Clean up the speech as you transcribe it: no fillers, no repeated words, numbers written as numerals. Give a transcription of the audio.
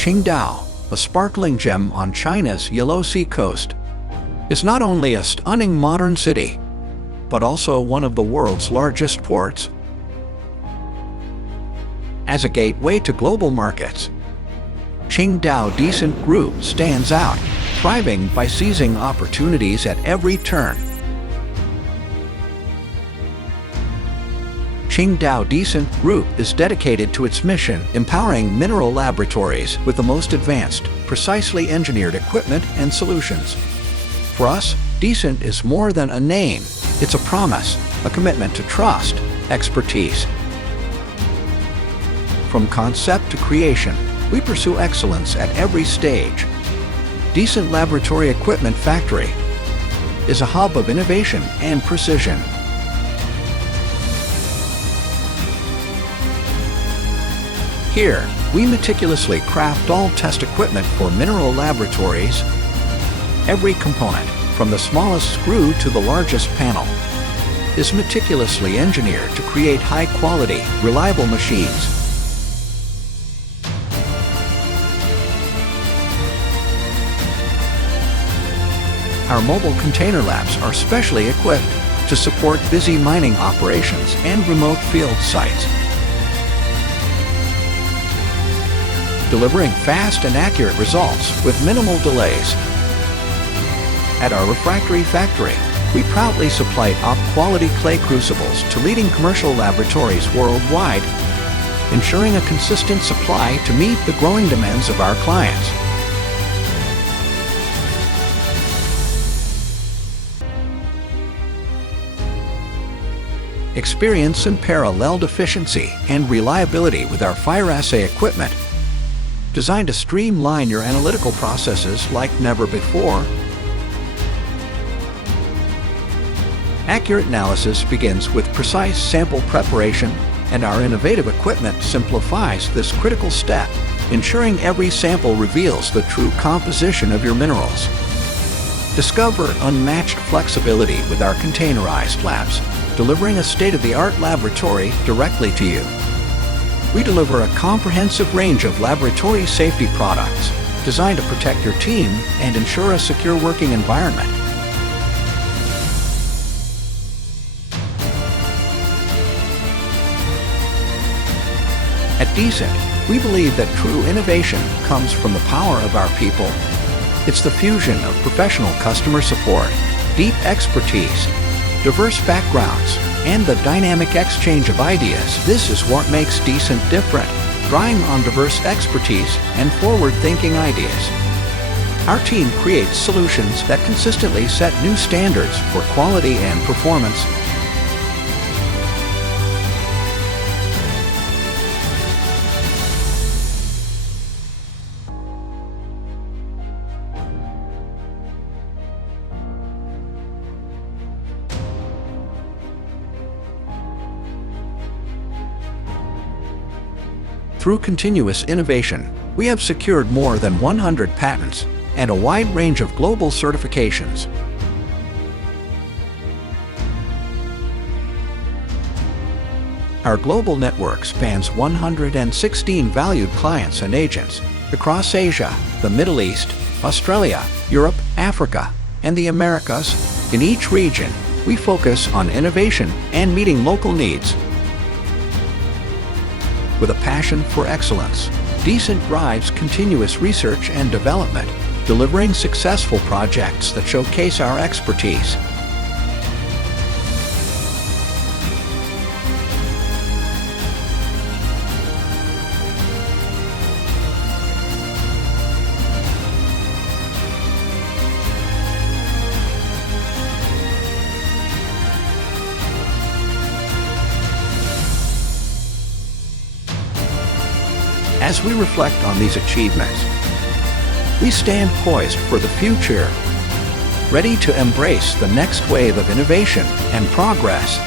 Qingdao, a sparkling gem on China's Yellow Sea coast, is not only a stunning modern city, but also one of the world's largest ports. As a gateway to global markets, Qingdao Decent Group stands out, thriving by seizing opportunities at every turn. Qingdao Decent Group is dedicated to its mission, empowering mineral laboratories with the most advanced, precisely engineered equipment and solutions. For us, Decent is more than a name. It's a promise, a commitment to trust, expertise. From concept to creation, we pursue excellence at every stage. Decent Laboratory Equipment Factory is a hub of innovation and precision. Here, we meticulously craft all test equipment for mineral laboratories. Every component, from the smallest screw to the largest panel, is meticulously engineered to create high-quality, reliable machines. Our mobile container labs are specially equipped to support busy mining operations and remote field sites, delivering fast and accurate results with minimal delays. At our refractory factory, we proudly supply top-quality clay crucibles to leading commercial laboratories worldwide, ensuring a consistent supply to meet the growing demands of our clients. Experience unparalleled efficiency and reliability with our fire assay equipment, designed to streamline your analytical processes like never before. Accurate analysis begins with precise sample preparation, and our innovative equipment simplifies this critical step, ensuring every sample reveals the true composition of your minerals. Discover unmatched flexibility with our containerized labs, delivering a state-of-the-art laboratory directly to you. We deliver a comprehensive range of laboratory safety products designed to protect your team and ensure a secure working environment. At Decent, we believe that true innovation comes from the power of our people. It's the fusion of professional customer support, deep expertise, diverse backgrounds, and the dynamic exchange of ideas. This is what makes Decent different, drawing on diverse expertise and forward-thinking ideas. Our team creates solutions that consistently set new standards for quality and performance. Through continuous innovation, we have secured more than 100 patents and a wide range of global certifications. Our global network spans 116 valued clients and agents across Asia, the Middle East, Australia, Europe, Africa, and the Americas. In each region, we focus on innovation and meeting local needs. With a passion for excellence, Decent drives continuous research and development, delivering successful projects that showcase our expertise. As we reflect on these achievements, we stand poised for the future, ready to embrace the next wave of innovation and progress.